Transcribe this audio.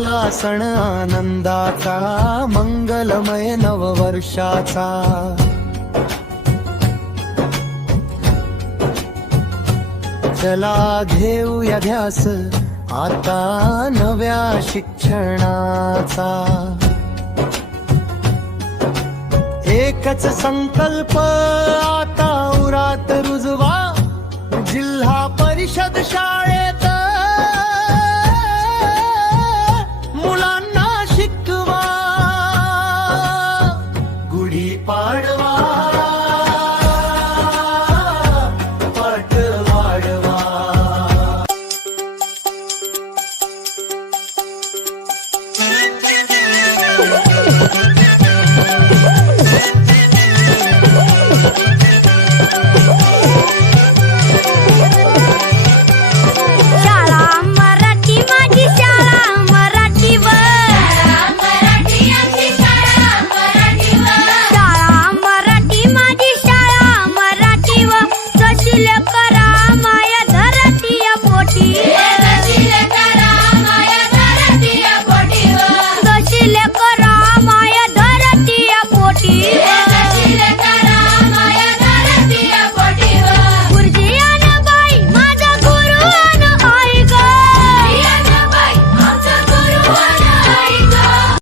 आला सण आनंदाचा, मंगलमय नववर्षाचा। चला घेऊया ध्यास आता नव्या शिक्षणाचा। एकच संकल्प आता उरात रुजवा, जिल्हा परिषद शाळेत